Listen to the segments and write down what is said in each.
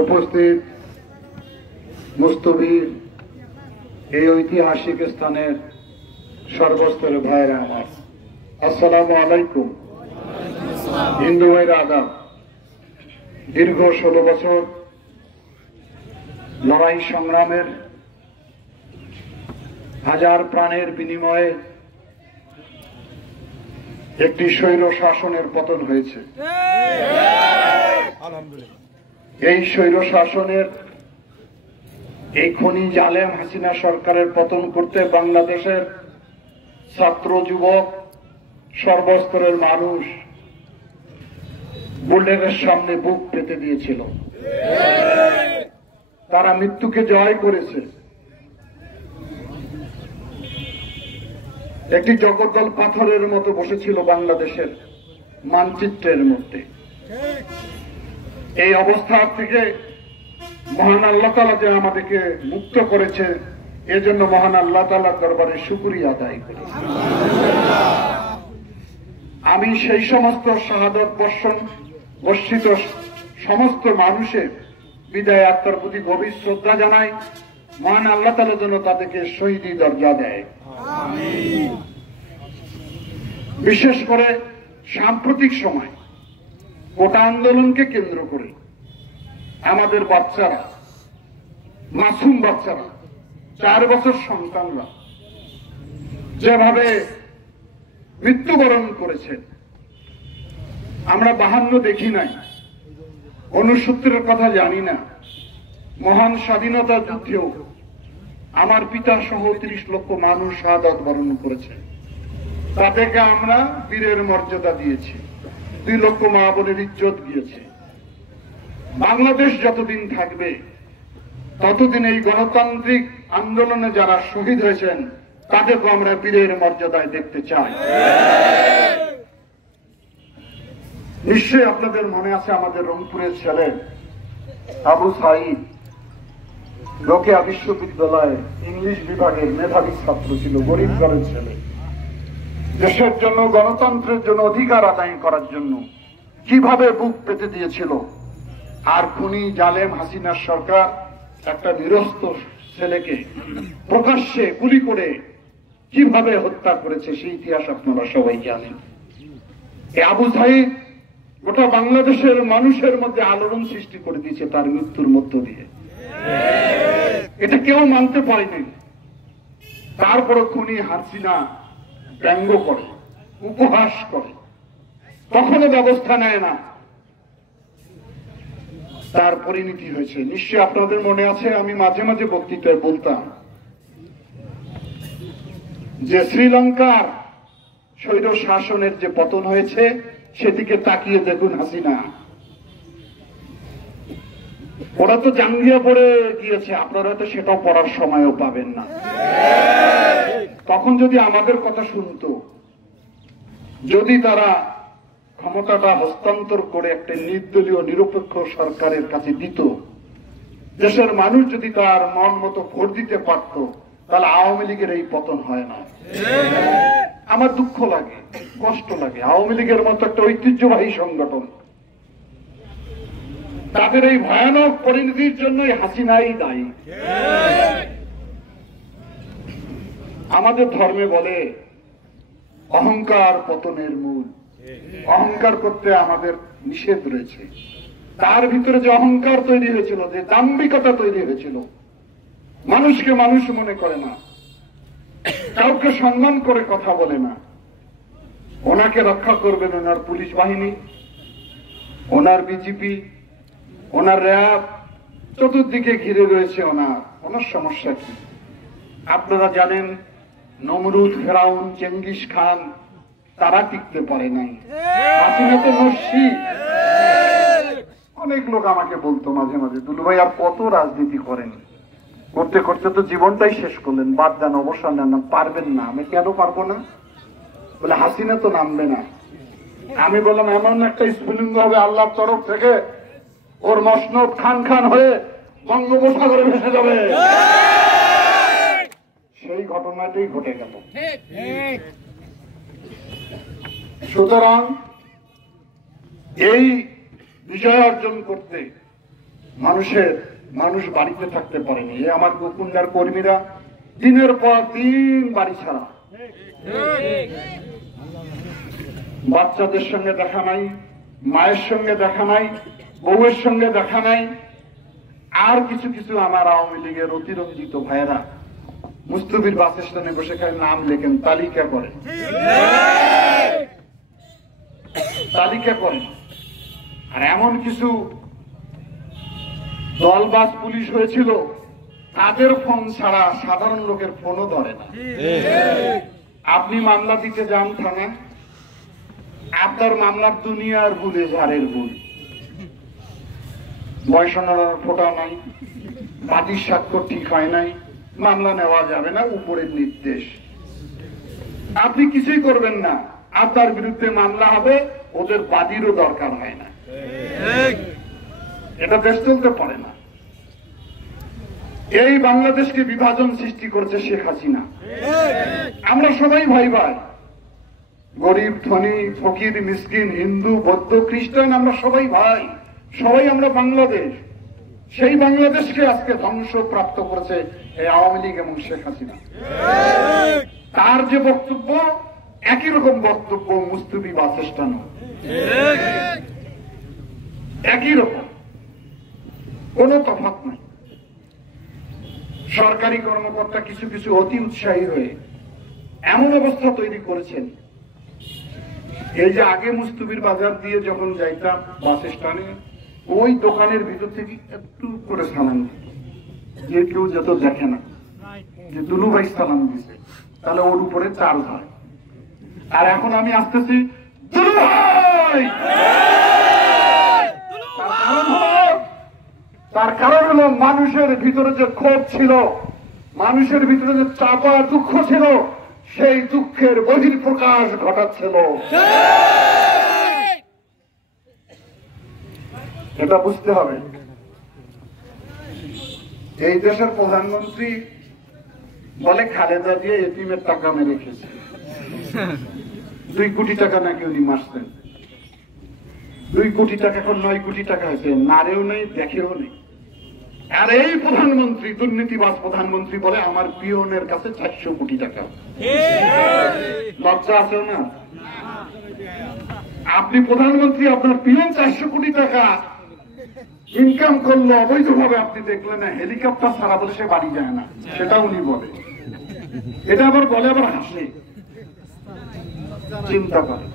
উপস্থিত মুস্তফির এই ঐতিহাসিক স্থানের সর্বস্তরের ভাইরা আমার, আসসালামু আলাইকুম। হিন্দু ভাইরা আদাব। দীর্ঘ 16 বছর লড়াই সংগ্রামের হাজার প্রাণের বিনিময়ে একটি স্বৈর শাসনের পতন হয়েছে। এই স্বৈর শাসনের এই খনি জালেম হাসিনা সরকারের পতন করতে বাংলাদেশের ছাত্র যুবক সর্বস্তরের মানুষ বুলেটের সামনে বুক পেতে দিয়েছিল। তারা মৃত্যুকে জয় করেছে। একটি জগদ্দল পাথরের মতো বসেছিল বাংলাদেশের মানচিত্রের মধ্যে। এই অবস্থা থেকে মহান আল্লাহ তাআলা যে আমাদেরকে মুক্ত করেছে, এজন্য মহান আল্লাহ তাআলার দরবারে শুকরিয়া আদায় করি। আমি সেই সমস্ত শাহাদত বর্ষিত সমস্ত মানুষের বিদায় আত্মার প্রতি গভীর শ্রদ্ধা জানাই। মহান আল্লাহ তাআলা যেন তাদেরকে শহীদি দরজা দেয়। বিশেষ করে সাম্প্রতিক সময় কোটা আন্দোলনকে কেন্দ্র করে আমাদের বাচ্চারা, মাসুম বাচ্চারা, 4 বছর সন্তানরা যেভাবে মৃত্যুবরণ করেছে, আমরা 52 দেখি নাই, 69-এর কথা জানি না। মহান স্বাধীনতা যুদ্ধেও আমার পিতা সহ 30 লক্ষ মানুষ শাহাদাত বরণ করেছে। তাদেরকে আমরা বীরের মর্যাদা দিয়েছি, 2 লক্ষ মা বোনের ইজ্জত গিয়েছে। বাংলাদেশ যতদিন থাকবে ততদিন এই গণতান্ত্রিক আন্দোলনে যারা শহীদ হয়েছেন তাদেরকে আমরা বীরের মর্যাদায় দেখতে চাই। নিশ্চয়ই আপনাদের মনে আছে আমাদের রংপুরের ছেলে আবু সাঈদ রোকেয়া বিশ্ববিদ্যালয়ে ইংলিশ বিভাগের মেধাবী ছাত্র ছিল, গরিব ঘরের ছেলে। দেশের জন্য, গণতন্ত্রের জন্য, অধিকার আদায় করার জন্য কিভাবে বুক পেতে দিয়েছিল। আর খুনি জালেম হাসিনার সরকার একটা নিরস্ত ছেলেকে প্রকাশ্যে গুলি করে কিভাবে হত্যা করেছে সেই ইতিহাস আপনারা সবাই জানেন। আবু সাঈদ গোটা বাংলাদেশের মানুষের মধ্যে আলোড়ন সৃষ্টি করে দিয়েছে তার মৃত্যুর মধ্য দিয়ে। এটা কেউ মানতে পারেনি। তারপরে খুনি হাসিনা ব্যঙ্গ করে, উপহাস করে, কখনো ব্যবস্থা নেয় না। তার পরিণতি হয়েছে। নিশ্চয়ই আপনাদের মনে আছে, আমি মাঝে মাঝে বক্তৃতায় বলতাম যে শ্রীলঙ্কার স্বৈর শাসনের যে পতন হয়েছে সেদিকে তাকিয়ে দেখুন হাসিনা। ওরা তো জাঙ্গিয়া পড়ে গিয়েছে, আপনারা তো সেটাও পড়ার সময়ও পাবেন না। তখন যদি আমাদের কথা শুনতো, যদি তারা ক্ষমতাটা হস্তান্তর করে একটা নির্দলীয় নিরপেক্ষ সরকারের কাছে দিত, দেশের মানুষ যদি তার মন মতো ভোট দিতে পারত, তাহলে আওয়ামী লীগের এই পতন হয় না। আমার দুঃখ লাগে, কষ্ট লাগে। আওয়ামী লীগের মতো একটা ঐতিহ্যবাহী সংগঠন, তাদের এই ভয়ানক পরিণতির জন্যই হাসিনাই দায়ী। আমাদের ধর্মে বলে অহংকার পতনের মূল। অহংকার করতে আমাদের নিষেধ রয়েছে। তার ভিতরে যে অহংকার তৈরি হয়েছিল, যে দাম্ভিকতা তৈরি হয়েছিল, মানুষকে মানুষ মনে করে না, কাউকে সম্মান করে কথা বলে না। ওনাকে রক্ষা করবেন ওনার পুলিশ বাহিনী, ওনার বিজেপি, ওনার র্যাব, চতুর্দিকে ঘিরে রয়েছে ওনার সমস্যা কি? আপনারা জানেন নমরুদ, ফেরাউন, চেঙ্গিস খান তারা টিকতে পারে নাই। হাসিনা তো নস্যি। অনেক লোক আমাকে বলতো মাঝে মাঝে, দুলু ভাই আর কত রাজনীতি করেন, করতে করতে তো জীবনটাই শেষ করলেন, বাদ দেন, অবসর নেন, পারবেন না। আমি কেন পারবো না? বলে হাসিনা তো নামবে না। আমি বললাম এমন একটা স্ফুলিঙ্গ হবে আল্লাহর তরফ থেকে, ওর মসনদ খান খান হয়ে বঙ্গোপসাগরে ভেসে যাবে। সেই ঘটনাটাই ঘটে গেল। সুতরাং এই বিজয় অর্জন করতে মানুষ বাড়িতে থাকতে পারেনি। এই আমার গোকুন্ডার কর্মীরা দিনের পর দিন বাড়ি ছাড়া, বাচ্চাদের সঙ্গে দেখা নাই, মায়ের সঙ্গে দেখা নাই, বউয়ের সঙ্গে দেখা নাই। আর কিছু কিছু আমার আওয়ামী লীগের অতিরঞ্জিত ভাইয়েরা মুস্তুফির বাস স্ট্যান্ডে বসে খায় নাম লেখেন, তালিকা করেন। আর এমন কিছু দলবাজ পুলিশ হয়েছিল, তাদের ফোন ছাড়া সাধারণ লোকের ফোনও ধরে না। আপনি মামলা দিতে যান থানায়, আপনার মামলার দুনিয়ার ভুলে ঝাড়ের ভুল, বয়সনার ফোটা নাই, বাদীর স্বাক্ষর ঠিক হয় নাই, মামলা নেওয়া যাবে না, উপরের নির্দেশ। আপনি কিছুই করবেন না, আপনার বিরুদ্ধে মামলা হবে, ওদের বাদীরও দরকার হয় না। এটা দেশ চলতে পারে না। এই বাংলাদেশকে বিভাজন সৃষ্টি করেছে শেখ হাসিনা। আমরা সবাই ভাই ভাই, গরিব ধনী ফকির মিসকিন হিন্দু বৌদ্ধ খ্রিস্টান, আমরা সবাই ভাই, সবাই আমরা বাংলাদেশ। সেই বাংলাদেশকে আজকে ধ্বংস প্রাপ্ত করেছে এই আওয়ামী লীগ এবং শেখ হাসিনা। তার যে বক্তব্য, একই রকম বক্তব্য মুস্তুফি বাস স্ট্যান্ড, একই রকম, কোন তফাৎ নাই। সরকারি কর্মকর্তা কিছু কিছু অতি উৎসাহী হয়ে এমন অবস্থা তৈরি করেছেন, এই যে আগে মুস্তুফির বাজার দিয়ে যখন যাইতাম বাস স্ট্যান্ডে, ওই দোকানের ভিতর থেকে একটু করে সালাম যে কেউ যত দেখে না যে দুলু ভাই সালাম দিছে, তাহলে ওর উপরে চার্জ হয়। আর এখন আমি আসতেছি দুলু ভাই, তার কারণ হলো মানুষের ভিতরে যে ক্ষোভ ছিল, মানুষের ভিতরে যে চাপা দুঃখ ছিল, সেই দুঃখের বহিঃপ্রকাশ ঘটাচ্ছিল। এটা বুঝতে হবে। এই দেশের প্রধানমন্ত্রী বলে খালেদা দিয়ে এতিমের টাকা মেরে খেয়েছে, 2 কোটি টাকা নাকি উনি মারছেন। 2 কোটি টাকা এখন 9 কোটি টাকা হয়েছে, নারেও নেই দেখেও নেই। আর এই প্রধানমন্ত্রী, দুর্নীতিবাজ প্রধানমন্ত্রী বলে আমার পিয়নের কাছে 400 কোটি টাকা। লজ্জা আছে না? আপনি প্রধানমন্ত্রী, আপনার পিয়ন 400 কোটি টাকা ইনকাম করলো অবৈধভাবে, আপনি দেখলেন না, হেলিকপ্টার ছাড়া বলে সে বাড়ি যায় না, সেটা উনি বলে। এটা আবার বলে আবার হাসে। চিন্তা করে,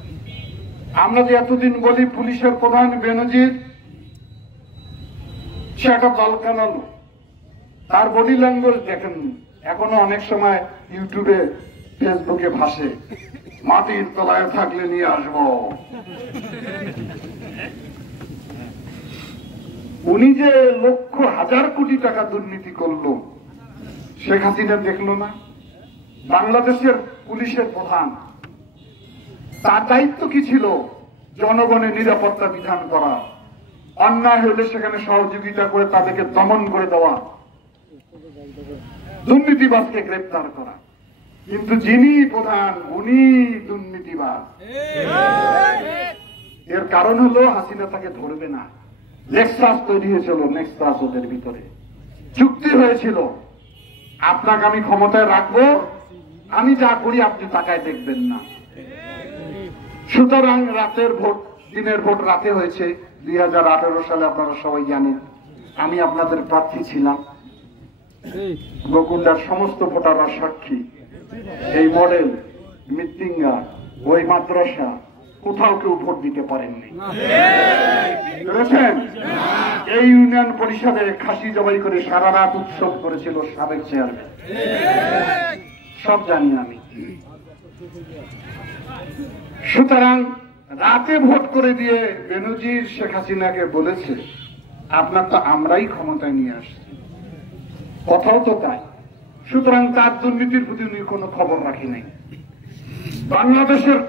আমরা যে এতদিন বলি পুলিশের প্রধান বেনজির, সে একটা দল কানালো, তার বডি ল্যাঙ্গুয়েজ দেখেন, এখনো অনেক সময় ইউটিউবে ফেসবুকে ভাসে, মাটির তলায় থাকলে নিয়ে আসব। উনি যে লক্ষ হাজার কোটি টাকা দুর্নীতি করলো, শেখ হাসিনা দেখলো না? বাংলাদেশের পুলিশের প্রধান, তার দায়িত্ব কি ছিল? জনগণের নিরাপত্তা বিধান করা, অন্যায় হলে সেখানে সহযোগিতা করে তাদেরকে দমন করে দেওয়া, দুর্নীতিবাজকে গ্রেপ্তার করা। কিন্তু যিনি প্রধান, উনি দুর্নীতিবাজ। এর কারণ হলো হাসিনা তাকে ধরবে না। নেক্সাস তৈরি হয়েছিল, নেক্সাস ওদের ভিতরে চুক্তি হয়েছিল, আপনাকে আমি ক্ষমতায় রাখবো, আমি যা করি আপনি তাকায় দেখবেন না। সুতরাং রাতের ভোট, দিনের ভোট রাতে হয়েছে 2018 সালে, আপনারা সবাই জানেন। আমি আপনাদের প্রার্থী ছিলাম, গোকুন্ডার সমস্ত ভোটাররা সাক্ষী। এই মডেল মৃত্যুঞ্জা, ওই মাদ্রাসা, কোথাও কেউ ভোট দিতে পারেননি। এই ইউনিয়ন পরিষদে খাসি জবাই করে সারা রাত উৎসব করেছিল সাবেক চেয়ারম্যান, সব জানি আমি। সুতরাং রাতে ভোট করে দিয়ে বেনজির শেখ হাসিনাকে বলেছে, আপনার তো আমরাই ক্ষমতায় নিয়ে আসছি, কথাও তো তাই। সুতরাং তার দুর্নীতির প্রতি উনি কোনো খবর রাখি নাই। বাংলাদেশের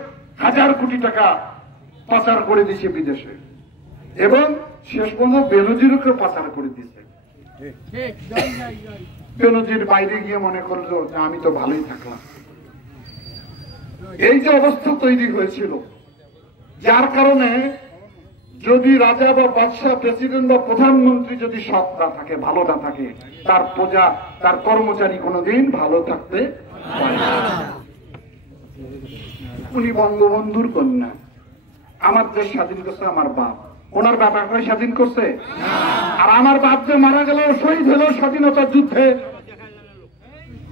হাজার কোটি টাকা পাচার করে দিয়েছে বিদেশে, এবং শেষ পর্যন্ত বেনজিরকে পাচার করে দিয়েছে। বেনজির বাইরে গিয়ে মনে করলো আমি তো ভালোই থাকলাম। এই যে অবস্থা তৈরি হয়েছিল, যার কারণে যদি রাজা বা বাদশাহ, প্রেসিডেন্ট বা প্রধানমন্ত্রী যদি সৎ না থাকে, ভালো না থাকে, তার প্রজা, তার কর্মচারী কোনোদিন ভালো থাকতে পারে না। উনি বঙ্গবন্ধুর কন্যা। আমার দেশ স্বাধীন করছে আমার বাপ, ওনার বাপ একটাই স্বাধীন করছে। আর আমার বাপ যে মারা গেল, শহীদ হলো স্বাধীনতার যুদ্ধে,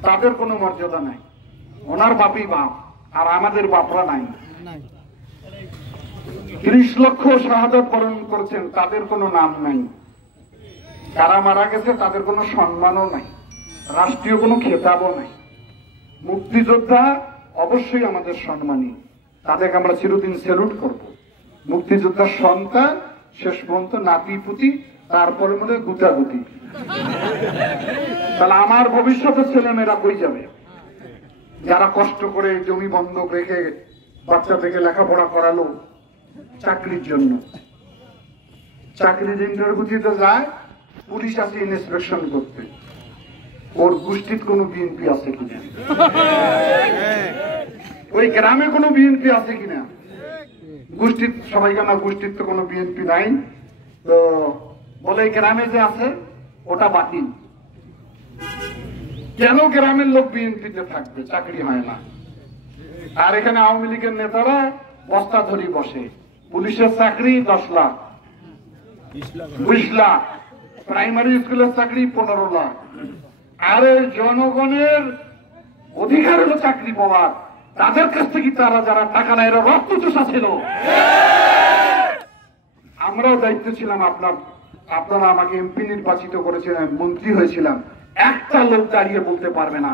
তাদের কোনো মর্যাদা নাই। ওনার বাপই বাপ, আর আমাদের বাপরা নাই। 30 লক্ষ শাহাদাত বরণ করেছেন, তাদের কোনো নাম নাই। যারা মারা গেছে তাদের কোনো সম্মানও নাই, রাষ্ট্রীয় কোনো খেতাবও নাই। মুক্তিযোদ্ধা অবশ্যই আমাদের সম্মানী, তাদেরকে আমরা চিরদিন স্যালুট করব। মুক্তিযোদ্ধার সন্তান শেষ পর্যন্ত নাতি পুতি, তারপরে মনে গুতাগুতি। তাহলে আমার ভবিষ্যতের ছেলেমেয়েরা কই যাবে? যারা কষ্ট করে জমি বন্ধক রেখে বাচ্চা থেকে লেখাপড়া করালো চাকরির জন্য, চাকরির ইন্টারভিউতে যায়, পুলিশ আসে ইন্সপেকশন করতে, ওর গোষ্ঠীর কোনো বিএনপি আছে কিনা, ওই গ্রামে কোনো বিএনপি আছে কিনা। গোষ্ঠীর সবাই জানা, গোষ্ঠীর তো কোনো বিএনপি নাই, তো বলে গ্রামে যে আছে ওটা বাতিল। কেন গ্রামের লোক বিএনপিতে থাকবে? চাকরি হয় না। আর এখানে আওয়ামী লীগের নেতারা বস্তা ধরি বসে। পুলিশের চাকরি 10 লাখ, 20 লাখ, প্রাইমারি স্কুলের চাকরি 15 লাখ। আরে জনগণের অধিকার হলো চাকরি পাওয়ার, তাদের কাছ থেকে তারা যারা টাকা নেয়, এরা রক্ত চোষা ছিল। আমরাও দায়িত্ব ছিলাম, আপনারা আমাকে এমপি নির্বাচিত করেছিলেন, মন্ত্রী হয়েছিলাম। একটা লোক দাঁড়িয়ে বলতে পারবে না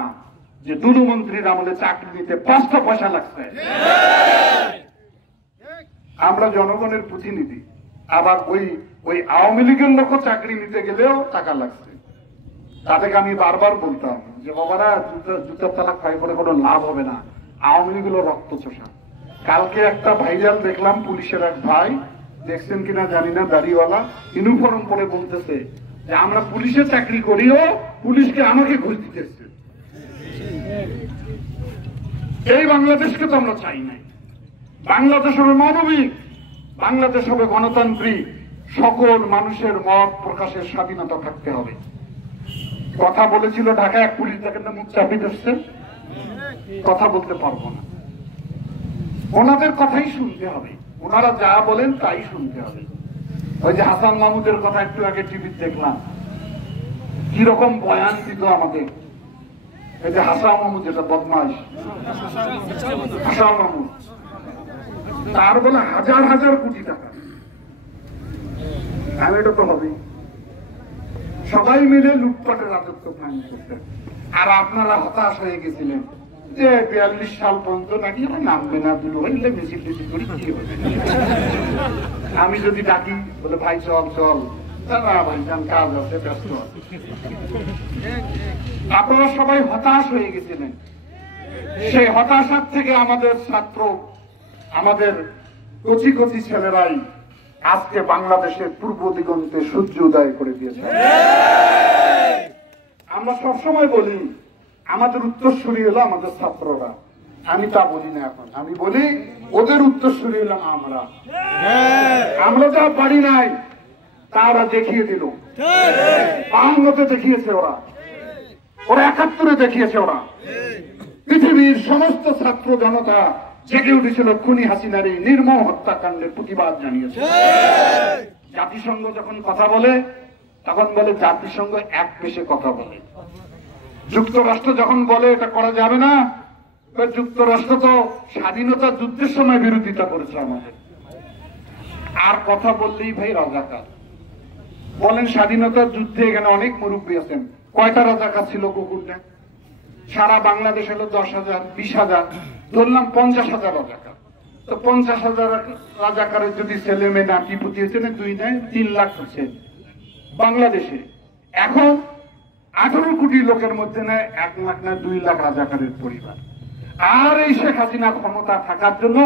যে দুদু মন্ত্রীর আমলে চাকরি নিতে 5 পয়সা লাগছে। আমরা জনগণের প্রতিনিধি। আবার ওই আওয়ামী লীগের লোক চাকরি নিতে গেলেও টাকা লাগছে। তাদেরকে আমি বারবার বলতাম যে বাবারা, জুতার তালা খাই করে কোনো লাভ হবে না, আওয়ামী লীগ হলো রক্ত চোষা। কালকে একটা ভাইরাল দেখলাম, পুলিশের এক ভাই, দেখছেন কিনা জানি না, দাড়িওয়ালা, ইউনিফর্ম পরে বলতেছে যে আমরা পুলিশে চাকরি করিও, পুলিশকে আমাকে ঘুষ দিতেছে। এই বাংলাদেশকে তো আমরা চাই নাই। বাংলাদেশ হবে মানবিক, বাংলাদেশ হবে গণতান্ত্রিক, সকল মানুষের মত প্রকাশের স্বাধীনতা থাকতে হবে। কথা বলেছিল ঢাকা এক পুলিশ, দেখেন না মুখ চাপি দিচ্ছে, কথা বলতে পারবো না। ওনাদের কথাই শুনতে হবে, ওনারা যা বলেন তাই শুনতে হবে। ওই যে হাসান মাহমুদের কথা একটু আগে টিভিতে দেখলাম, কিরকম বয়ান দিত আমাদের। এই যে হাসান মাহমুদ, যেটা বদমাশ হাসান মাহমুদ, তার বলে হাজার হাজার কোটি টাকা। আমি এটা তো হবে, সবাই মিলে লুটপাটের রাজত্ব কায়েম করতেন। আর আপনারা হতাশ হয়ে গেছিলেন যে 42 সাল পর্যন্ত নাকি নামবে না, দুটো হইলে মিছিল টিছিল করি কি হবে। আমি যদি ডাকি বলে ভাই চল চল, না ভাই যান, কাজ আছে, ব্যস্ত আছে। আপনারা সবাই হতাশ হয়ে গেছিলেন। সেই হতাশার থেকে আমাদের ছাত্র, আমাদের কচি কচি ছেলেরাই আজকে বাংলাদেশের পূর্ব দিগন্তে সূর্য উদয় করে দিয়েছে। আমরা সবসময় বলি আমাদের উত্তরসূরি হলো আমাদের ছাত্ররা। আমি তা বলি না এখন, আমি বলি ওদের উত্তরসূরি হলাম আমরা। আমরা যা পারি নাই তারা দেখিয়ে দিল। 52-তে দেখিয়েছে ওরা, 71-এ দেখিয়েছে ওরা। পৃথিবীর সমস্ত ছাত্র জনতা জেগে উঠেছিল খুনি হাসিনার এই নির্মম হত্যাকাণ্ডের প্রতিবাদ জানিয়েছে। জাতিসংঘ যখন কথা বলে তখন বলে জাতিসংঘ এক পেশে কথা বলে। যুক্তরাষ্ট্র যখন বলে এটা করা যাবে না, যুক্তরাষ্ট্র তো স্বাধীনতা যুদ্ধের সময় বিরোধিতা করেছে আমাদের। আর কথা বললেই ভাই রাজাকার বলেন। স্বাধীনতার যুদ্ধে এখানে অনেক মুরব্বী আছেন, কয়টা রাজাকার ছিল কুকুরটা? সারা বাংলাদেশ হলো 10,000, 20,000, ধরলাম 50,000 রাজাকার। তো 50,000 রাজাকারের যদি ছেলে মেয়ে নাতি পুতি হচ্ছে না, 2 নাই 3 লাখ হচ্ছে বাংলাদেশে। এখন 18 কোটি লোকের মধ্যে নেয় 1 লাখ না 2 লাখ রাজাকারের পরিবার। আর এই শেখ হাসিনা ক্ষমতা থাকার জন্য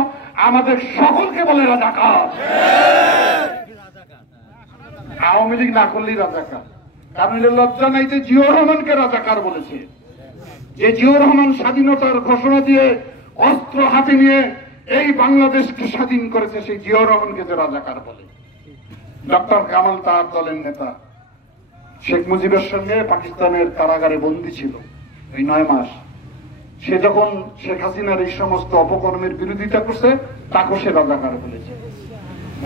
আমাদের সকলকে বলে রাজাকার। আওয়ামী লীগ না করলেই রাজাকার। কারণ লজ্জা নাই যে জিয়াউর রহমানকে রাজাকার বলেছে। যে জিয়াউর রহমান স্বাধীনতার ঘোষণা দিয়ে অস্ত্র হাতে নিয়ে এই বাংলাদেশকে স্বাধীন করেছে, সেই জিয়াউর রহমানকে যে রাজাকার বলে, ডক্টর কামাল তার দলের নেতা শেখ মুজিবের সঙ্গে পাকিস্তানের কারাগারে বন্দী ছিল এই 9 মাস। সে যখন শেখ হাসিনার এই সমস্ত অপকর্মের বিরোধিতা করছে, তাকে সে রাজাকার বলেছে।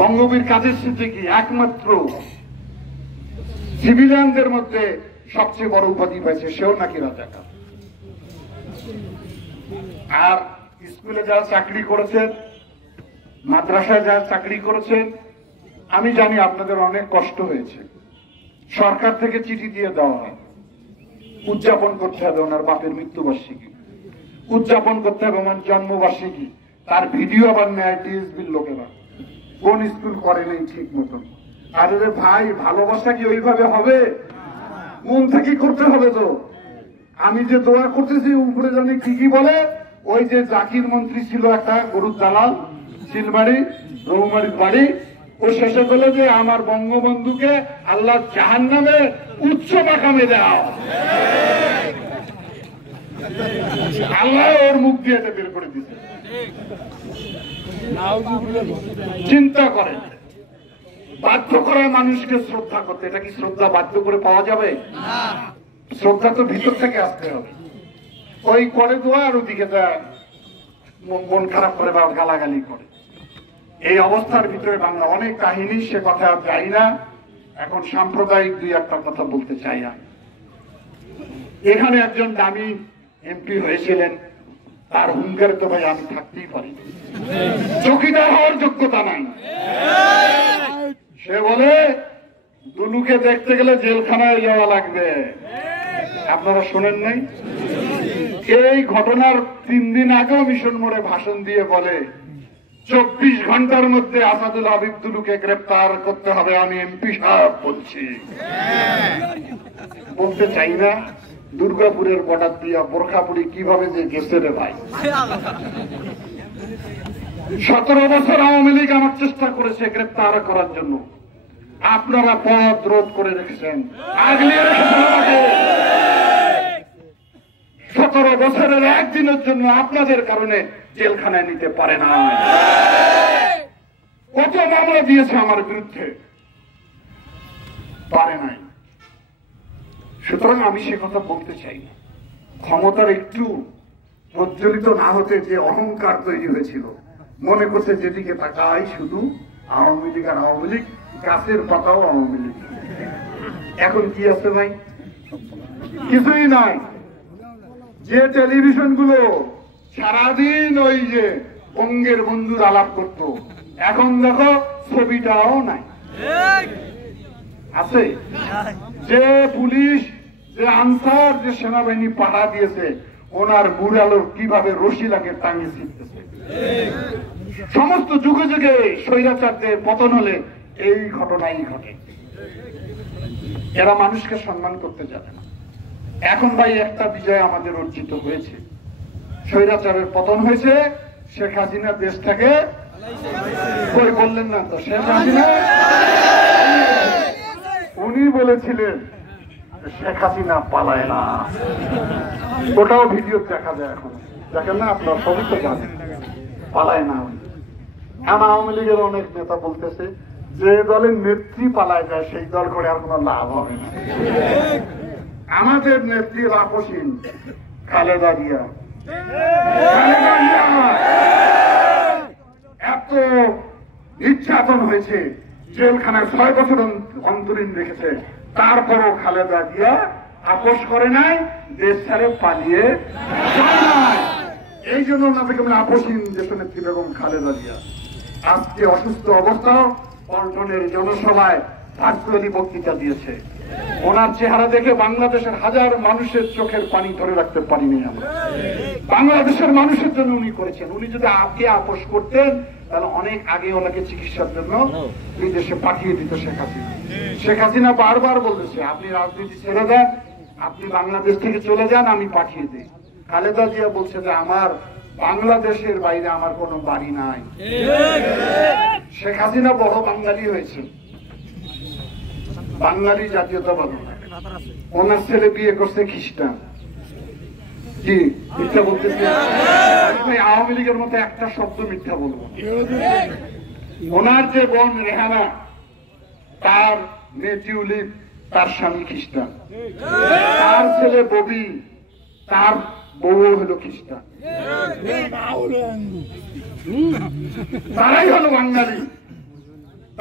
বঙ্গবীর কাদের সিদ্দিকী একমাত্র সিভিলিয়ানদের মধ্যে সবচেয়ে বড় উপাধি পাইছে, সেও নাকি রাজাকার। আর স্কুলে যারা চাকরি করেছেন, মাদ্রাসায় যারা চাকরি করেছেন, আমি জানি আপনাদের অনেক কষ্ট হয়েছে। সরকার থেকে চিঠি দিয়ে দেওয়া হয়, উদযাপন করতে হবে ওনার বাপের মৃত্যুবার্ষিকী, উদযাপন করতে হবে ওনার জন্মবার্ষিকী। তার ভিডিও আবার নেয় টিএসবির লোকেরা, কোন স্কুল করে নেই ঠিক মতন। আরে ভাই, ভালোবাসা কি ওইভাবে হবে? মন থেকে করতে হবে তো। আমি যে দোয়া করতেছি উপরে জানি কি কি বলে। ওই যে জাকির মন্ত্রী ছিল একটা গরুর দালাল, সিলবাড়ি রৌমারির বাড়ি, ও শেষে বলে যে আমার বঙ্গবন্ধুকে আল্লাহ জাহান্নামে উচ্চ মাকামে দাও। আল্লাহ ওর মুখ দিয়ে এটা বের করে দিতে। চিন্তা করেন, বাধ্য করার মানুষকে শ্রদ্ধা করতে, এটা কি শ্রদ্ধা বাধ্য করে পাওয়া যাবে? শ্রদ্ধা তো ভিতর থেকে আসতে হবে। ওই করে দোয়া আর ওদিকে মন খারাপ করে বা গালাগালি করে। এই অবস্থার ভিতরে বাংলা অনেক কাহিনী, সে কথা আর যাই না। এখন সাম্প্রদায়িক 2-1টা কথা বলতে চাই না। এখানে একজন দামি এমপি হয়েছিলেন, তার হুঙ্কারে তো ভাই আমি থাকতেই পারি, চৌকিদার হওয়ার যোগ্যতা নাই। সে বলে দুলুকে দেখতে গেলে জেলখানায় যাওয়া লাগবে। আপনারা শোনেন নাই? এই ঘটনার 3 দিন আগেও মিশন মোড়ে ভাষণ দিয়ে বলে 24 ঘন্টার মধ্যে আসাদুল হাবিব দুলুকে গ্রেপ্তার করতে হবে, আমি এমপি সাহেব বলছি। বলতে চাই না দুর্গাপুরের বর্ডার দিয়া বোরখাপুরি কিভাবে যে গেছে রে ভাই। 17 বছর আওয়ামী লীগ আমার চেষ্টা করেছে গ্রেপ্তার করার জন্য, আপনারা পথ রোধ করে রেখেছেন, আগলিয়ে রেখেছেন। 17 বছরের একদিনের জন্য আপনাদের কারণে জেলখানায় নিতে পারে না। কত মামলা দিয়েছে আমার বিরুদ্ধে, পারে নাই। সুতরাং আমি সে কথা বলতে চাই না। ক্ষমতার একটু প্রজ্বলিত না হতে যে অহংকার তৈরি হয়েছিল, মনে করছে যেদিকে তাকাই শুধু আওয়ামী লীগ আর আওয়ামী লীগ, গাছের পাতাও আওয়ামী লীগ। এখন কি আছে ভাই? কিছুই নাই। যে টেলিভিশন গুলো সারাদিন ওই যে বঙ্গের বন্ধুর আলাপ করত, এখন দেখো ছবিটাও নাই। আছে যে পুলিশ, যে আনসার, যে সেনাবাহিনী পাহারা দিয়েছে, ওনার মুরালো কিভাবে রশি লাগে টাঙিয়ে ছিটতেছে। সমস্ত যুগে যুগে স্বৈরাচারদের পতন হলে এই ঘটনাই ঘটে। এরা মানুষকে সম্মান করতে জানে না। এখন ভাই একটা বিজয় আমাদের অর্জিত হয়েছে, স্বৈরাচারের পতন হয়েছে, শেখ হাসিনা দেশ থেকে কই বললেন না তো, শেখ হাসিনা উনি বলেছিলেন শেখ হাসিনা পালায় না, ওটাও ভিডিও দেখা যায়। এখন দেখেন না আপনার, সবই তো জানেন পালায় না। আমার আওয়ামী লীগের অনেক নেতা বলতেছে যে দলের নেত্রী পালায় যায় সেই দল করে আর কোন লাভ হবে না। আমাদের নেত্রী রাপসীন খালেদা জিয়া, এত নির্যাতন হয়েছে, জেলখানায় 6 বছর অন্তরীণ রেখেছে, তারপরও খালেদা জিয়া আপোষ করে নাই, দেশ ছেড়ে পালিয়ে যায়। এই জন্য ওনাদেরকে আপোষহীন দেশনেত্রী বেগম খালেদা জিয়া আজকে অসুস্থ অবস্থা পল্টনের জনসভায় ভার্চুয়ালি বক্তৃতা দিয়েছে। ওনার চেহারা দেখে বাংলাদেশের হাজার মানুষের চোখের পানি ধরে রাখতে পারিনি আমরা। বাংলাদেশের মানুষের জন্য উনি করেছেন। উনি যদি আগে আপোষ করতেন তাহলে অনেক আগে ওনাকে চিকিৎসার জন্য বিদেশে পাঠিয়ে দিত শেখ হাসিনা। শেখ হাসিনা বারবার বলেছে আপনি রাজনীতি ছেড়ে দেন, আপনি বাংলাদেশ থেকে চলে যান, আমি পাঠিয়ে দিই। খালেদা জিয়া বলছে যে আমার বাংলাদেশের বাইরে আমার কোনো বাড়ি নাই। শেখ হাসিনা বড় বাঙালি হয়েছে, বাঙালি জাতীয়তাবাদ। ওনার ছেলে বিয়ে করছে খ্রিস্টান। কি মিথ্যা বলতেছে? আওয়ামী লীগের মতো একটা শব্দ মিথ্যা বলবো। ওনার যে বোন রেহানা, তার মেয়ে টিউলিপ, তার স্বামী খ্রিস্টান, তার ছেলে ববি, তার বউ হলো খ্রিস্টান, তারাই হলো বাঙালি,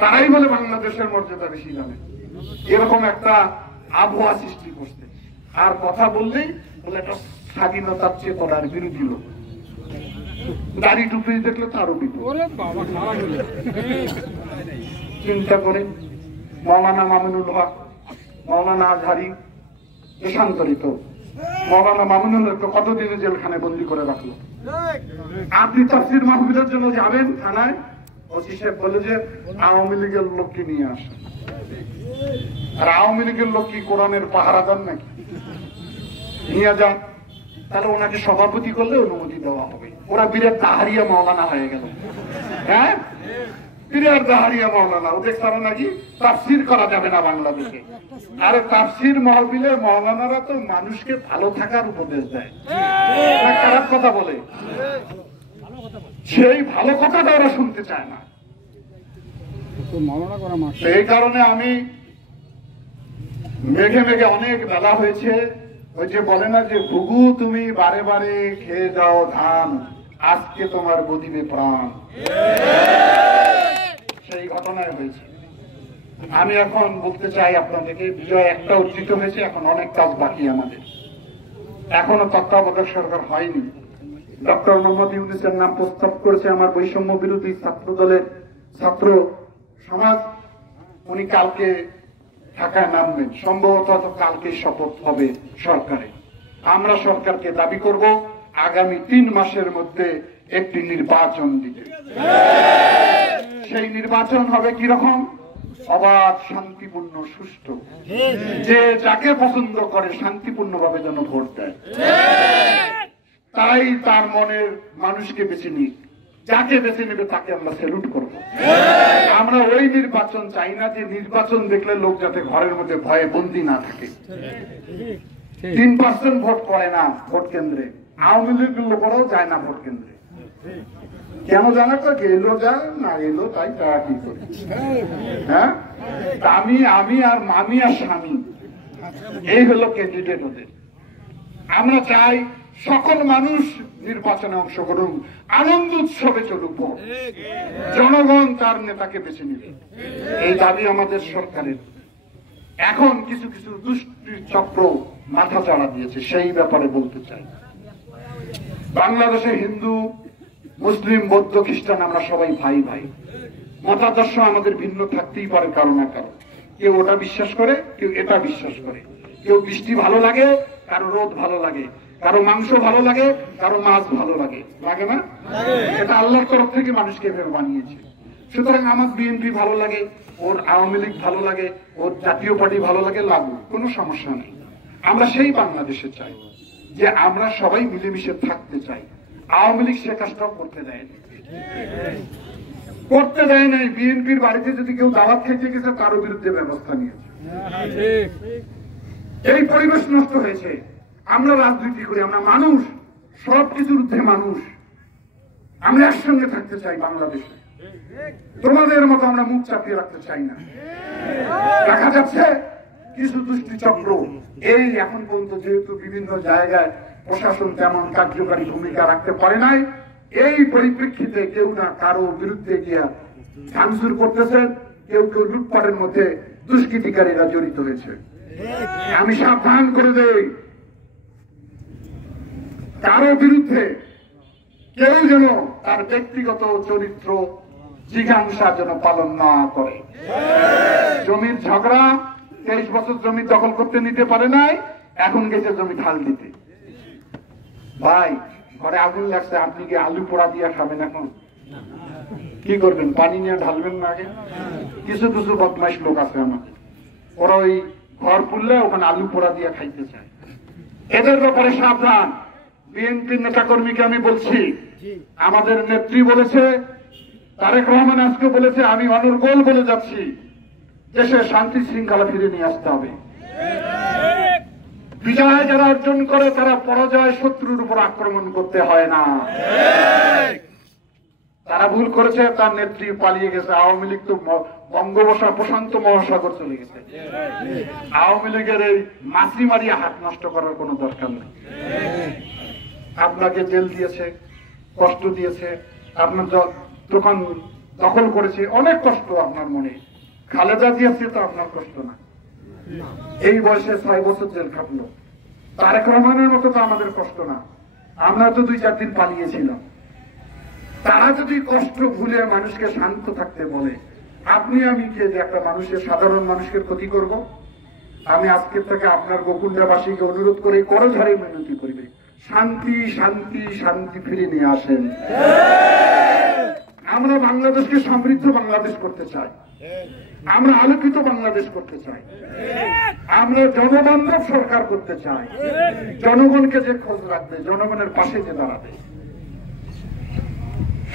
তারাই বলে বাংলাদেশের মর্যাদা বেশি জানে। এরকম একটা আবহাওয়া সৃষ্টি করছে। আর কথা বললেই বলে একটা স্বাধীনতার চেতনার বিরোধী লোক, দাড়ি টুপি দেখলে তারও বিপদ। চিন্তা করে মৌলানা মামুনুল হক, মৌলানা আজহারি দেশান্তরিত, মৌলানা মামুনুল হককে কতদিনে জেলখানে বন্দি করে রাখলো। আপনি তাফসীর মাহফিলের জন্য যাবেন থানায়, ওসি সাহেব বলে যে আওয়ামী লীগের লোককে নিয়ে আসে। আর আওয়ামী লীগের লোক কি কোরআনের পাহারা দেন নাকি? নিয়ে যান, তাহলে ওনাকে সভাপতি করলে অনুমতি দেওয়া হবে। ওরা বিরাট দাহারিয়া মৌলানা হয়ে গেল। হ্যাঁ, বিরাট দাহারিয়া মৌলানা। ওদের ছাড়া নাকি তাফসীর করা যাবে না বাংলাদেশে। আরে তাফসীর মাহফিলে মৌলানারা তো মানুষকে ভালো থাকার উপদেশ দেয়, খারাপ কথা বলে। সেই ভালো কথাটা ওরা শুনতে চায় না। এই কারণে আমি মেঘে মেঘে অনেক বেলা হয়েছে, ওই যে বলে না যে ঘুঘু তুমি বারে বারে খেয়ে যাও ধান, আজকে তোমার বদিবে প্রাণ, সেই ঘটনায় হয়েছে। আমি এখন বলতে চাই আপনাদেরকে, বিজয় একটা অর্জিত হয়েছে, এখন অনেক কাজ বাকি আমাদের। এখনো তত্ত্বাবধায়ক সরকার হয়নি। ডক্টর মোহাম্মদ ইউনূসের নাম প্রস্তাব করেছে আমার বৈষম্য বিরোধী ছাত্র দলের ছাত্র সমাজ। উনি কালকে ঢাকায় নামবেন, সম্ভবত কালকে শপথ হবে সরকারে। আমরা সরকারকে দাবি করব আগামী 3 মাসের মধ্যে একটি নির্বাচন দিতে। সেই নির্বাচন হবে কিরকম? অবাধ, শান্তিপূর্ণ, সুষ্ঠু। যে যাকে পছন্দ করে শান্তিপূর্ণভাবে যেন ভোট দেয়, তাই তার মনের মানুষকে বেছে নিক। যাকে বেছে নেবে তাকে আমরা স্যালুট করবো। আমরা ওই নির্বাচন চাই না যে নির্বাচন দেখলে লোক যাতে ঘরের মধ্যে ভয়ে বন্দী না থাকে। 3% ভোট পড়ে না ভোট কেন্দ্রে, আওয়ামী লীগের লোকেরাও যায় না ভোট কেন্দ্রে। কেন জানা তো, এলো যায় না এলো তাই তারা কি করে। হ্যাঁ, আমি আর মামি আর স্বামী, এই হলো ক্যান্ডিডেট ওদের। আমরা চাই সকল মানুষ নির্বাচনে অংশ করুন, আনন্দ উৎসবে চলুক, জনগণ তার নেতাকে বেছে নিবে, এই দাবি আমাদের সরকারের। এখন কিছু কিছু দুষ্টি চক্র মাথা চাড়া দিয়েছে, সেই ব্যাপারে বলতে চাই। বাংলাদেশে হিন্দু, মুসলিম, বৌদ্ধ, খ্রিস্টান আমরা সবাই ভাই ভাই। মতাদর্শ আমাদের ভিন্ন থাকতেই পারে কারো না কারো। কেউ ওটা বিশ্বাস করে, কেউ এটা বিশ্বাস করে। কেউ বৃষ্টি ভালো লাগে, কারো রোদ ভালো লাগে, কারো মাংস ভালো লাগে, কারো মাছ ভালো লাগে, লাগে না? এটা আল্লাহর তরফ থেকে মানুষকে এভাবে বানিয়েছে। সুতরাং আমার বিএনপি ভালো লাগে, ওর আওয়ামী লীগ ভালো লাগে, ওর জাতীয় পার্টি ভালো লাগে, লাগুক, কোনো সমস্যা নেই। আমরা সেই বাংলাদেশে চাই যে আমরা সবাই মিলেমিশে থাকতে চাই। আওয়ামী লীগ সে কাজটাও করতে দেয়নি, করতে দেয় নাই। বিএনপির বাড়িতে যদি কেউ দাওয়াত খেতে গেছে, তারও বিরুদ্ধে ব্যবস্থা নিয়েছে। এই পরিবেশ নষ্ট হয়েছে। আমরা রাজনীতি করি, আমরা মানুষ, সবকিছুর ঊর্ধ্বে মানুষ। আমরা একসঙ্গে থাকতে চাই বাংলাদেশে। তোমাদের মতো আমরা মুখ চাপিয়ে রাখতে চাই না। দেখা যাচ্ছে কিছু দুষ্টি চক্র এই এখন পর্যন্ত যেহেতু বিভিন্ন জায়গায় প্রশাসন তেমন কার্যকারী ভূমিকা রাখতে পারে নাই, এই পরিপ্রেক্ষিতে কেউ না কারো বিরুদ্ধে গিয়া ভাঙচুর করতেছে, কেউ কেউ লুটপাটের মধ্যে দুষ্কৃতিকারীরা জড়িত হয়েছে। আমি সাবধান করে দেই, কারো বিরুদ্ধে কেউ যেন তার ব্যক্তিগত চরিত্র জিজ্ঞাসা যেন পালন না করে। জমির ঝগড়া, 23 বছর জমি দখল করতে নিতে পারে নাই, এখন গেছে জমি ঢাল দিতে। ভাই, ঘরে আগুন লাগছে, আপনি কি আলু পোড়া দিয়া খাবেন? এখন কি করবেন? পানি নিয়ে ঢালবেন না আগে? কিছু কিছু বদমাইশ লোক আছে আমাদের, ওরা ওই ঘর পুড়লে ওখানে আলু পোড়া দিয়া খাইতে চায়। এদের ব্যাপারে সাবধান। বিএনপির নেতা কর্মীকে আমি বলছি, আমাদের নেত্রী বলেছে, তারেক রহমান আজকে বলেছে, আমি অনর্গল বলে যাচ্ছি, দেশে শান্তি শৃঙ্খলা ফিরে নিয়ে আসতে হবে। বিজয় যারা অর্জন করে তারা পরাজয় শত্রুর উপর আক্রমণ করতে হয় না। তারা ভুল করেছে, তার নেত্রী পালিয়ে গেছে। আওয়ামী লীগ তো প্রশান্ত মহাসাগর চলে গেছে। আওয়ামী লীগের এই মাছি মারিয়ে হাত নষ্ট করার কোনো দরকার নেই। আপনাকে জেল দিয়েছে, কষ্ট দিয়েছে, আপনার দোকান দখল করেছে, অনেক কষ্ট আপনার মনে। খালেদা দিয়েছে তো আপনার কষ্ট না। এই বয়সে 6 বছর জেল খাটলো। তারেক রহমানের মতো তো আমাদের কষ্ট না। আমরা তো 2-4 দিন পালিয়েছিলাম। তারা যদি কষ্ট ভুলে মানুষকে শান্ত থাকতে বলে, আপনি আমি কে যে একটা মানুষের, সাধারণ মানুষকে ক্ষতি করব? আমি আজকের থেকে আপনার গোকুণ্ডাবাসীকে অনুরোধ করে করজোড়ে মিনতি করিবে, শান্তি শান্তি শান্তি ফিরে নিয়ে আসেন। আমরা বাংলাদেশকে সমৃদ্ধ বাংলাদেশ করতে চাই, আমরা আলোকিত বাংলাদেশ করতে চাই, আমরা জনবান্ধব সরকার করতে চাই। জনগণকে যে খোঁজ রাখবে, জনগণের পাশে যে দাঁড়াবে,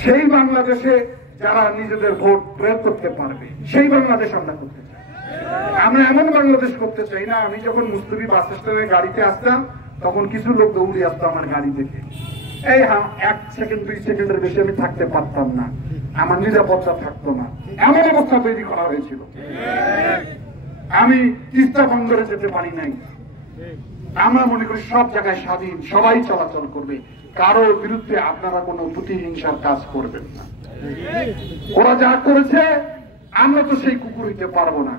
সেই বাংলাদেশে যারা নিজেদের ভোট প্রয়োগ করতে পারবে, সেই বাংলাদেশ আমরা করতে চাই। আমরা এমন বাংলাদেশ করতে চাই না, আমি যখন মুস্তফি বাস স্ট্যান্ডে গাড়িতে আসতাম তখন কিছু লোক দৌড়ে আসতো আমার গাড়ি দেখে। এই 1 সেকেন্ড 2 সেকেন্ডের বেশি আমি থাকতে পারতাম না, আমার নিরাপত্তা থাকতো না, এমন অবস্থা তৈরি করা হয়েছিল। আমি তিস্তা বন্দরে যেতে পারি নাই। আমরা মনে করি সব জায়গায় স্বাধীন, সবাই চলাচল করবে, কারোর বিরুদ্ধে আপনারা কোনো প্রতিহিংসার কাজ করবেন না। ওরা যা করেছে আমরা তো সেই কুকুর হইতে পারবো না।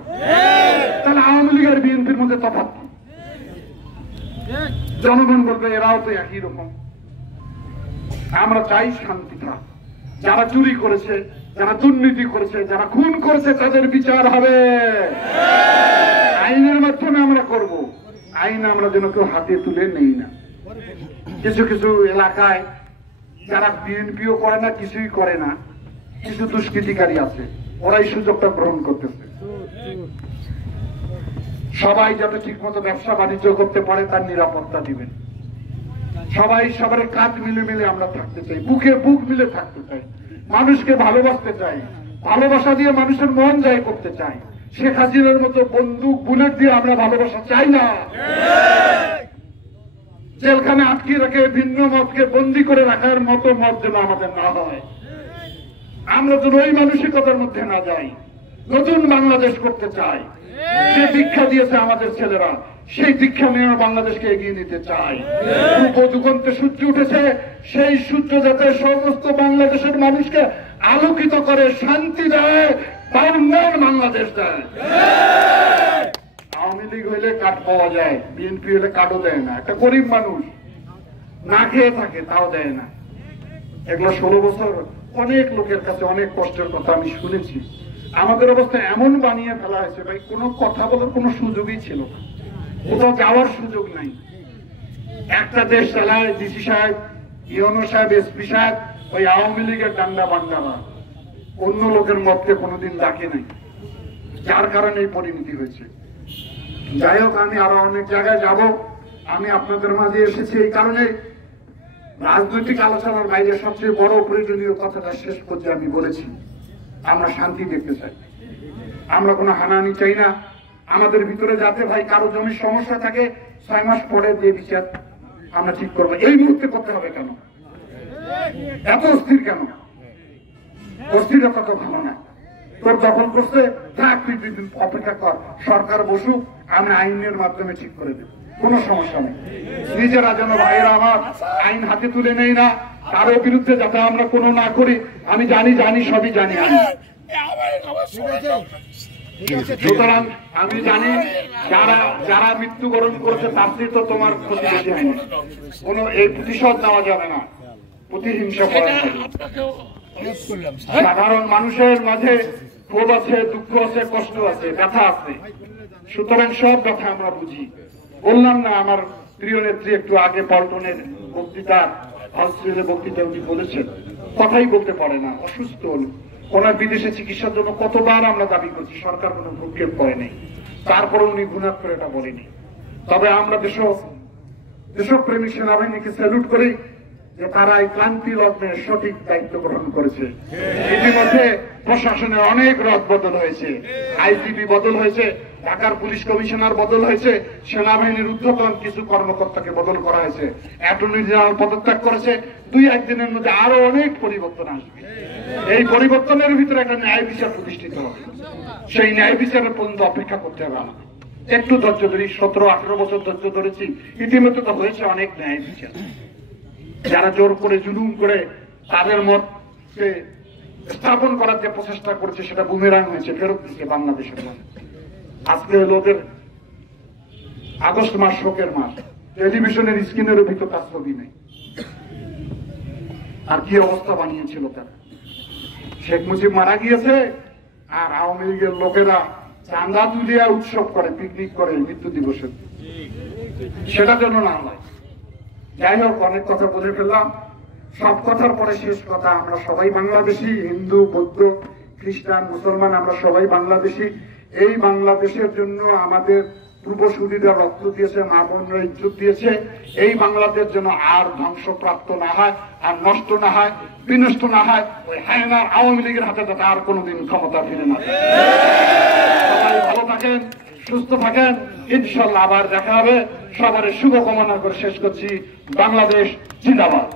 তাহলে আওয়ামী লীগ আর বিএনপির মধ্যে তফাৎ কি? জনগণ বলবে এরাও তো একই রকম। আমরা চাই শান্তি থাক। যারা চুরি করেছে, যারা দুর্নীতি করেছে, যারা খুন করেছে, তাদের বিচার হবে। আইনের মাধ্যমে আমরা করব। আইন আমরা যেন কেউ হাতে তুলে নেই না। কিছু কিছু এলাকায় যারা বিএনপিও করে না, কিছুই করে না, কিছু দুষ্কৃতিকারী আছে, ওরাই সুযোগটা গ্রহণ করতেছে। সবাই যাতে ঠিক মতো ব্যবসা বাণিজ্য করতে পারে তার নিরাপত্তা দিবেন। সবাই সবার কাঁধ মিলে মিলে আমরা থাকতে চাই, বুকে বুক মিলে থাকতে চাই, মানুষকে ভালোবাসতে চাই, ভালোবাসা দিয়ে মানুষের মন জয় করতে চাই। শেখ হাসিনার মতো বন্দুক বুলেট দিয়ে আমরা ভালোবাসা চাই না। জেলখানে আটকে রেখে ভিন্ন মতকে বন্দী করে রাখার মতো মত যেন আমাদের না হয়। আমরা যেন ওই মানসিকতার মধ্যে না যাই। নতুন বাংলাদেশ করতে চাই। যে দীক্ষা দিয়েছে আমাদের ছেলেরা, সেই দীক্ষা নিয়ে বাংলাদেশকে এগিয়ে নিতে চাই। যুগান্তে সূর্য উঠেছে, সেই সূর্য যাতে সমস্ত বাংলাদেশের মানুষকে আলোকিত করে, শান্তি দেয়, উন্নয়ন বাংলাদেশ দেয়। আওয়ামী লীগ হইলে কাঠ পাওয়া যায়, বিএনপি হলে কাঠও দেয় না। একটা গরিব মানুষ না খেয়ে থাকে, তাও দেয় না। এগুলো 16 বছর অনেক লোকের কাছে অনেক কষ্টের কথা আমি শুনেছি। আমাদের অবস্থা এমন বানিয়ে ফেলা হয়েছে, ভাই কোনো কথা বলার কোনো সুযোগই ছিল না, কোথাও যাওয়ার সুযোগ নাই। একটা দেশ চালায় ডিসি সাহেব, ইউনো সাহেব, এসপি সাহেব, ওই আওয়ামী লীগের ডান্ডা বান্ডারা, অন্য লোকের মতকে কোনোদিন ডাকে নাই, যার কারণে এই পরিণতি হয়েছে। যাই হোক, আমি আরো অনেক জায়গায় যাব। আমি আপনাদের মাঝে এসেছি এই কারণে, রাজনৈতিক আলোচনার বাইরে সবচেয়ে বড় প্রয়োজনীয় কথাটা শেষ পর্যায়ে আমি বলেছি, আমরা শান্তি দেখতে চাই। আমরা কোনো হানাহানি চাই না। আমাদের ভিতরে যাতে ভাই কারো জমির সমস্যা থাকে, 6 মাস পরে দিয়ে বিচার আমরা ঠিক করবো। এই মুহূর্তে করতে হবে কেন? এত অস্থির কেন? অস্থিরতা তো ভালো না। তোর দখল করছে, থাক, তুই 2 দিন অপেক্ষা কর, সরকার বসুক, আমি আইনের মাধ্যমে ঠিক করে দেব, কোনো সমস্যা নেই। নিজেরা যেন ভাইয়েরা আমার আইন হাতে তুলে নেই না, কারো বিরুদ্ধে যাতে আমরা কোনো না করি। আমি জানি সবই জানি। সুতরাং আমি জানি যারা মৃত্যুবরণ করেছে তার চেয়ে তো তোমার ক্ষতি বেশি হয়নি। কোনো এই প্রতিশোধ নেওয়া যাবে না, প্রতিহিংসা করা যাবে। সাধারণ মানুষের মাঝে ক্ষোভ আছে, দুঃখ আছে, কষ্ট আছে, ব্যথা আছে। সুতরাং সব কথা আমরা বুঝি। বললাম না, আমার প্রিয় নেত্রী একটু আগে পল্টনের বক্তৃতা, হলস্টেলের বক্তৃতা উনি বলেছেন, কথাই বলতে পারে না, অসুস্থ হল। ওনার বিদেশে চিকিৎসার জন্য কতবার আমরা দাবি করছি, সরকার কোনো ভ্রুক্ষেপ করে নেই। তারপরে উনি গুণাত করে এটা বলেনি। তবে আমরা দেশপ্রেমী সেনাবাহিনীকে স্যালুট করি যে তারা এই ক্লান্তি লগ্নে সঠিক দায়িত্ব গ্রহণ করেছে। ইতিমধ্যে প্রশাসনের অনেক রদ বদল হয়েছে, আইজিপি বদল হয়েছে, ঢাকার পুলিশ কমিশনার বদল হয়েছে, সেনাবাহিনীর ঊর্ধ্বতন কিছু কর্মকর্তাকে বদল করা হয়েছে, অ্যাটর্নি জেনারেল পদত্যাগ করেছে। 2-1 দিনের মধ্যে আরো অনেক পরিবর্তন আসবে। এই পরিবর্তনের ভিতরে একটা ন্যায় বিচার প্রতিষ্ঠিত হবে, সেই ন্যায় বিচারের পর্যন্ত অপেক্ষা করতে হবে আমাদের। একটু ধৈর্য ধরি, 17-18 বছর ধৈর্য ধরেছি, ইতিমধ্যে তো হয়েছে অনেক ন্যায় বিচার। যারা জোর করে জুলুম করে তাদের মতকে স্থাপন করার যে প্রচেষ্টা করেছে সেটা বুমেরাং হয়েছে, ফেরত দিচ্ছে বাংলাদেশের মানুষ। আজকে হলো ওদের আগস্ট মাস, শোকের মাস, টেলিভিশনের স্ক্রিনের ভিতর তার ছবি নেই। আর কি অবস্থা বানিয়েছিল তারা। শেখ মুজিব মারা গিয়েছে আর আওয়ামী লীগের লোকেরা চাঁদা তুলিয়া উৎসব করে, পিকনিক করে মৃত্যু দিবসের। সেটা যেন না হয়। যাই হোক, অনেক কথা বলে ফেললাম। সব কথার পরে শেষ কথা, আমরা সবাই বাংলাদেশি, হিন্দু, বৌদ্ধ, খ্রিস্টান, মুসলমান, আমরা সবাই বাংলাদেশি। এই বাংলাদেশের জন্য আমাদের পূর্বসূরীরা রক্ত দিয়েছে, মা বোনরা ইজ্জত দিয়েছে। এই বাংলাদেশ যেন আর ধ্বংসপ্রাপ্ত না হয়, আর নষ্ট না হয়, বিনষ্ট না হয়, ওই হায়নার আওয়ামী লীগের হাতে যাতে আর কোনোদিন ক্ষমতা ফিরে না যায়। সবাই ভালো থাকেন, সুস্থ থাকেন, ইনশাল্লাহ আবার দেখা হবে। সবার শুভকামনা করে শেষ করছি। বাংলাদেশ জিন্দাবাদ।